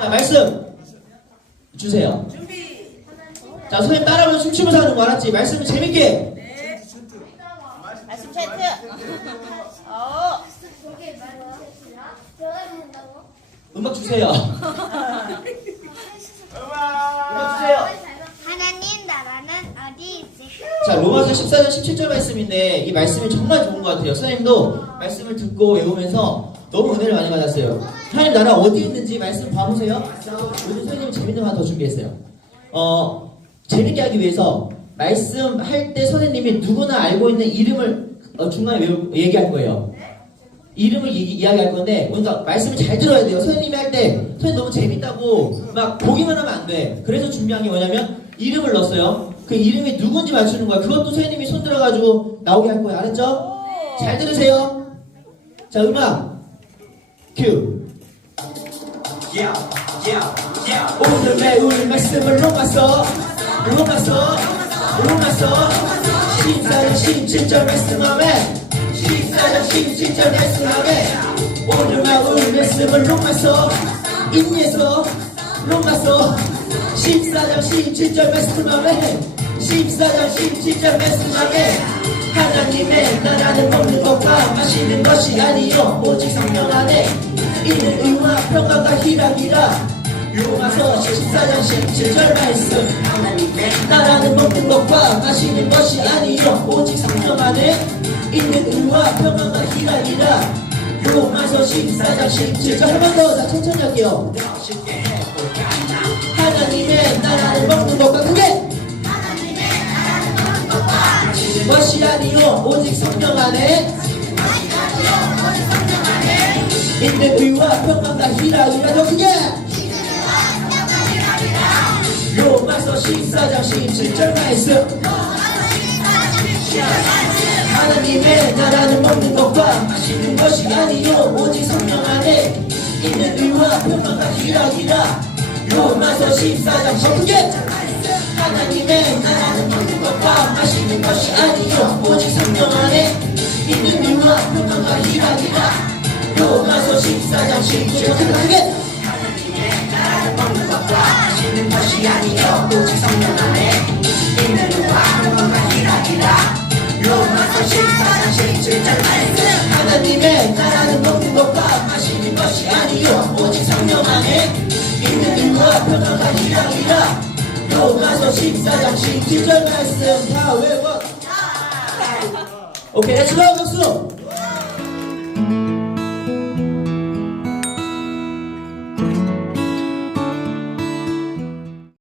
자, 말씀 주세요. 준비. 자, 선생님 따라하면 춤추면서 하는 거 알았지? 말씀 재밌게. 네. 말씀 차트. 어. 음악 주세요. 음악 주세요. 하나님 나라는 어디 있을까? 자, 로마서 14장 17절 말씀인데 이 말씀이 정말 좋은 것 같아요. 선생님도 말씀을 듣고 외우면서 너무 은혜를 많이 받았어요. 하나님 나라 어디 있는지 말씀 봐보세요. 오늘 선생님 재밌는 거 하나 더 준비했어요. 어, 재밌게 하기 위해서 말씀할 때 선생님이 누구나 알고 있는 이름을 어, 중간에 외우, 얘기할 거예요. 이름을 얘기, 이야기할 건데, 그러니까 말씀을 잘 들어야 돼요. 선생님이 할 때, 선생님 너무 재밌다고 막 보기만 하면 안 돼. 그래서 준비한 게 뭐냐면, 이름을 넣었어요. 그 이름이 누군지 맞추는 거야. 그것도 선생님이 손 들어가지고 나오게 할 거예요. 알았죠? 잘 들으세요. 자, 음악. 큐. Yeah, yeah, yeah. 오늘 배울 말씀을 로마서, 로마서, 로마서. 14장 17절 말씀하면, 14장 17절 말씀하면, 오늘 배울 말씀을 로마서, 인예서, 로마서. 14장 17절 말씀하면, 14장 17절 말씀하면, 하나님의 나라는 먹는 것과 마시는 것이 아니요 오직 성령 안에 있는 의와 평강과 희락이라 로마서 14장 17절 말씀 하나님의 나라는 먹는 것과 마시는 것이 아니요 오직 성령 안에 있는 의와 평강과 희락이라 로마서 14장 17절 한번더자 천천히 할게요. 하나님의 나라를 먹는 안에 의와 평강과 희락이라 더 크게. 로마서 14장 17절 말씀. 하나님의 나라는 먹는 것과 마시는 것이 아니요 오직 성령 안에 있는 의와 평강과 희락이라 로마서 14장 더 크게. 하나님의 나라는 먹는 것과 마시는 것이 아니요 로마서 14장 17절 크게 먹는 것과 마시는 것이 아니요 오직 성령 안에 있는 의와 평강과 희락이라 로마서 14장 17절 말씀 하나님의 나라는 먹는 것과 마시는 것이 아니요 오직 성령 안에 있는 의와 평강과 희락이라. 로마서 14장 17절 말씀 다 외워. 오케이 렛츠고 박수